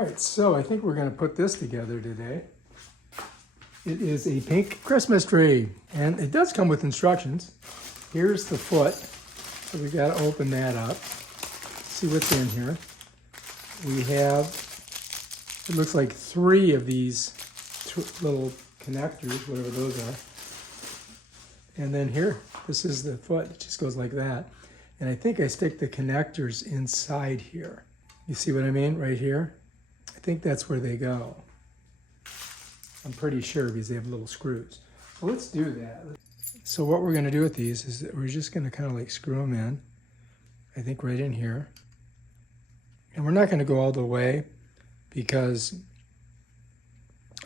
All right, so I think we're going to put this together today. It is a pink Christmas tree, and it does come with instructions. Here's the foot, so we got to open that up, see what's in here. We have, it looks like 3 of these little connectors, whatever those are. And then here, this is the foot, it just goes like that. And I think I stick the connectors inside here. You see what I mean, right here? I think that's where they go. I'm pretty sure because they have little screws. So let's do that. So what we're gonna do with these is that we're just gonna kind of like screw them in, I think right in here. And we're not gonna go all the way because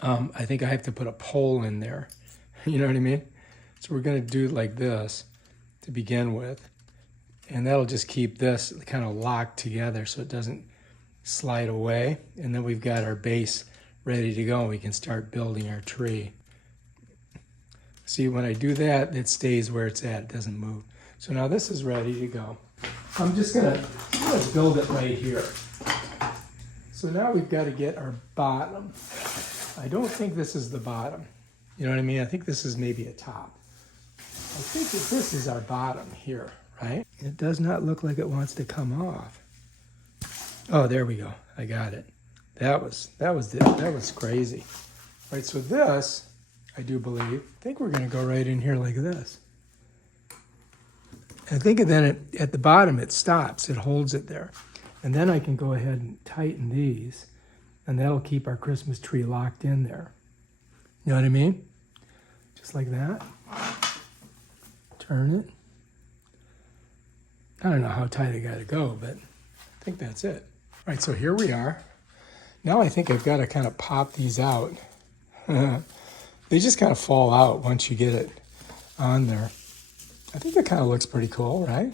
I think I have to put a pole in there. You know what I mean? So we're gonna do it like this to begin with. And that'll just keep this kind of locked together so it doesn't slide away. And then we've got our base ready to go and we can start building our tree. See, when I do that, it stays where it's at, it doesn't move. So now this is ready to go. I'm just gonna build it right here. So now we've got to get our bottom. I don't think this is the bottom. You know what I mean? I think this is maybe a top. I think that this is our bottom here, right? It does not look like it wants to come off. Oh, there we go. I got it. That was crazy. All right, so this, I do believe, I think we're gonna go right in here like this. I think then at the bottom it stops, it holds it there. And then I can go ahead and tighten these and that'll keep our Christmas tree locked in there. You know what I mean? Just like that. Turn it. I don't know how tight I gotta go, but I think that's it. All right, so here we are. Now I think I've got to kind of pop these out. They just kind of fall out once you get it on there. I think it kind of looks pretty cool, right?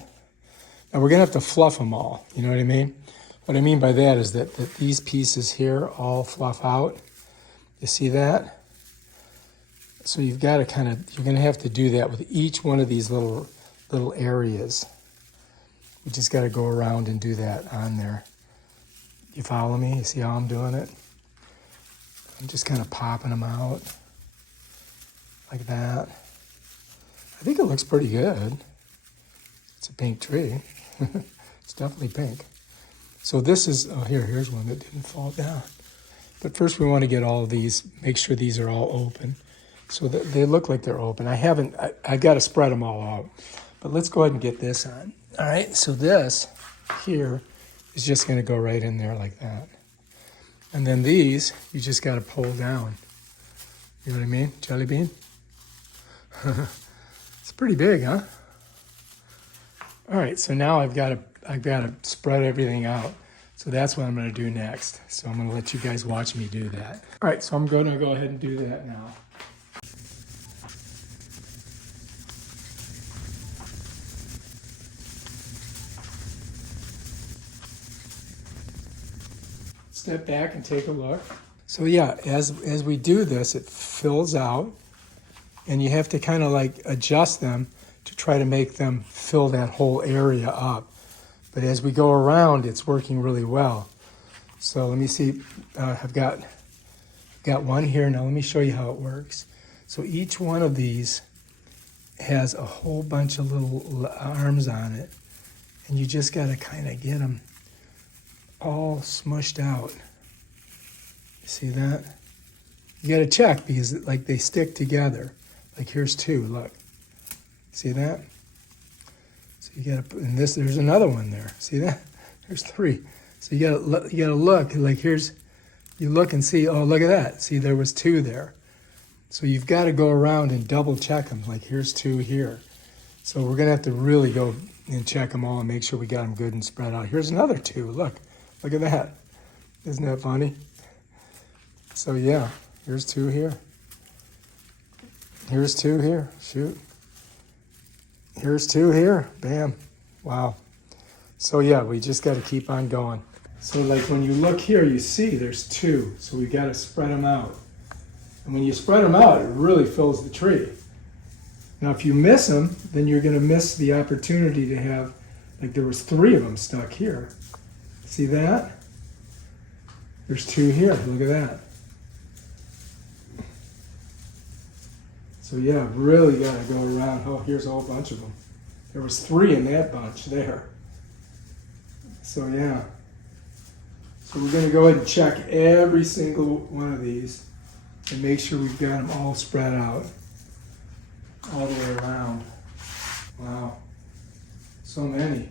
Now we're gonna have to fluff them all, you know what I mean? What I mean by that is that these pieces here all fluff out. You see that? So you've got to you're gonna have to do that with each one of these little areas. We just got to go around and do that on there. You follow me? You see how I'm doing it? I'm just kind of popping them out like that. I think it looks pretty good. It's a pink tree. It's definitely pink. So this is, oh, here's one that didn't fall down. But first we want to get all of these, make sure these are all open. So that they look like they're open. I've got to spread them all out. But let's go ahead and get this on. All right, so this here is just gonna go right in there like that. And then these, you just gotta pull down. You know what I mean? Jelly bean? It's pretty big, huh? All right, so now I've got to spread everything out. So that's what I'm gonna do next. So I'm gonna let you guys watch me do that. All right, so I'm gonna go ahead and do that now. Step back and take a look. So yeah, as we do this, it fills out and you have to kind of like adjust them to try to make them fill that whole area up. But as we go around, it's working really well. So let me see, I've got one here. Now let me show you how it works. So each one of these has a whole bunch of little arms on it and you just got to kind of get them all smushed out. You see that? You got to check because like they stick together. Like here's 2, look. See that? So you got to, and this, there's another one there. See that? There's 3. So you got to look, like you look and see, oh, look at that. See, there was 2 there. So you've got to go around and double check them. Like here's 2 here. So we're going to have to really go and check them all and make sure we got them good and spread out. Here's another 2, look. Look at that. Isn't that funny? So yeah, here's 2 here. Here's 2 here. Shoot. Here's 2 here. Bam. Wow. So yeah, we just got to keep on going. So like when you look here, you see there's 2. So we got to spread them out. And when you spread them out, it really fills the tree. Now if you miss them, then you're going to miss the opportunity to have, like there was 3 of them stuck here. See that? There's 2 here, look at that. So yeah, really gotta go around. Oh, here's a whole bunch of them. There was 3 in that bunch there. So yeah. So we're gonna go ahead and check every single one of these and make sure we've got them all spread out all the way around. Wow, so many.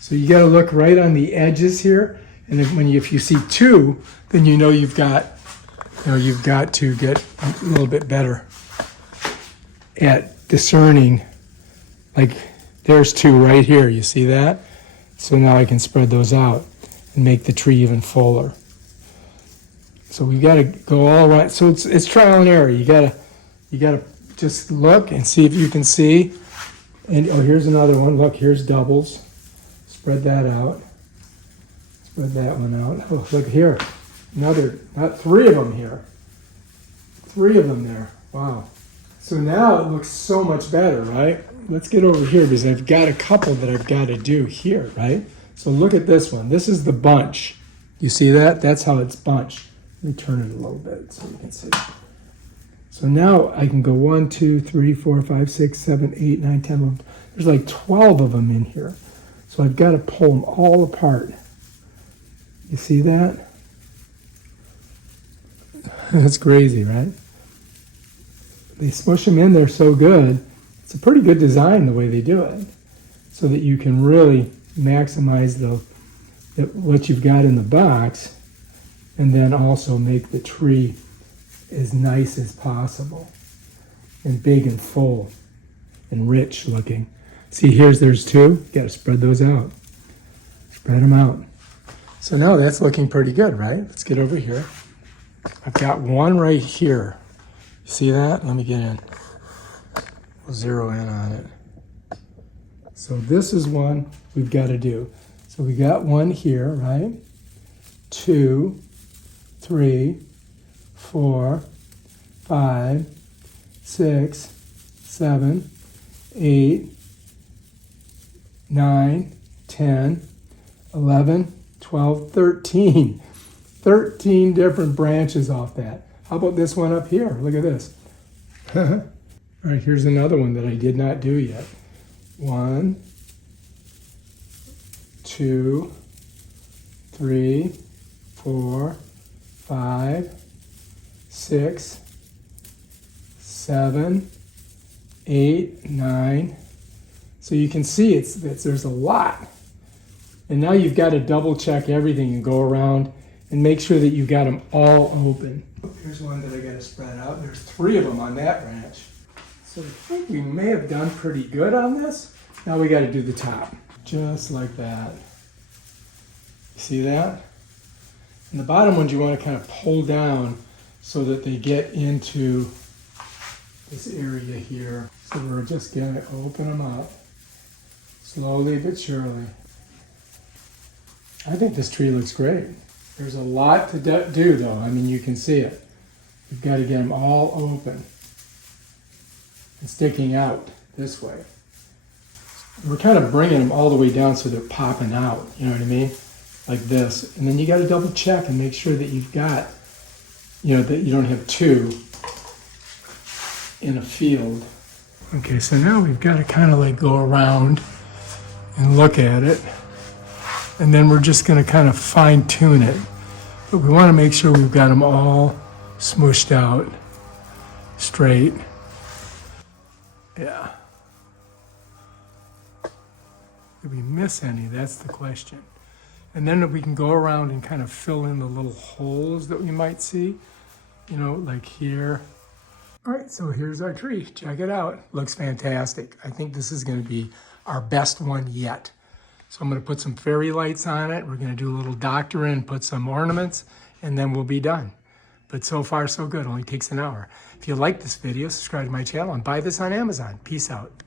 So you gotta look right on the edges here, and if you see 2, then you know you've got to get a little bit better at discerning. Like there's 2 right here, you see that? So now I can spread those out and make the tree even fuller. So we got to go all right. So it's trial and error. You gotta just look and see if you can see. And oh, here's another one. Look, here's doubles. Spread that out. Spread that one out. Oh, look here. Another, not 3 of them here. 3 of them there. Wow. So now it looks so much better, right? Let's get over here because I've got a couple that I've got to do here, right? So look at this one. This is the bunch. You see that? That's how it's bunched. Let me turn it a little bit so you can see. So now I can go 1, 2, 3, 4, 5, 6, 7, 8, 9, 10, 11. There's like 12 of them in here. So I've got to pull them all apart. You see that? That's crazy, right? They smush them in there so good. It's a pretty good design the way they do it, so that you can really maximize what you've got in the box, and then also make the tree as nice as possible, and big and full and rich looking. See, there's 2. Got to spread those out. Spread them out. So now that's looking pretty good, right? Let's get over here. I've got 1 right here. See that? Let me get in. We'll zero in on it. So this is one we've got to do. So we got 1 here, right? 2, 3, 4, 5, 6, 7, 8, 9, 10, 11, 12, 13. 13 different branches off that. How about this one up here? Look at this. All right, here's another one that I did not do yet. 1, 2, 3, 4, 5, 6, 7, 8, 9. So you can see there's a lot. And now you've got to double check everything and go around and make sure that you got them all open. Here's one that I got to spread out. There's 3 of them on that branch. So I think we may have done pretty good on this. Now we got to do the top, just like that. You see that? And the bottom ones you want to kind of pull down so that they get into this area here. So we're just going to open them up slowly but surely. I think this tree looks great. There's a lot to do though. I mean, you can see it. You've got to get them all open and sticking out this way. We're kind of bringing them all the way down so they're popping out, you know what I mean? Like this. And then you got to double check and make sure that you've got, that you don't have 2 in a field. Okay, so now we've got to kind of like go around and look at it. And then we're just going to kind of fine tune it. But we want to make sure we've got them all smooshed out, straight. Yeah. Did we miss any? That's the question. And then we can go around and kind of fill in the little holes that we might see, like here. All right, so here's our tree. Check it out. Looks fantastic. I think this is going to be our best one yet. So I'm going to put some fairy lights on it. We're going to do a little doctoring, put some ornaments, and then we'll be done. But so far, so good. Only takes an hour. If you like this video, subscribe to my channel and buy this on Amazon. Peace out.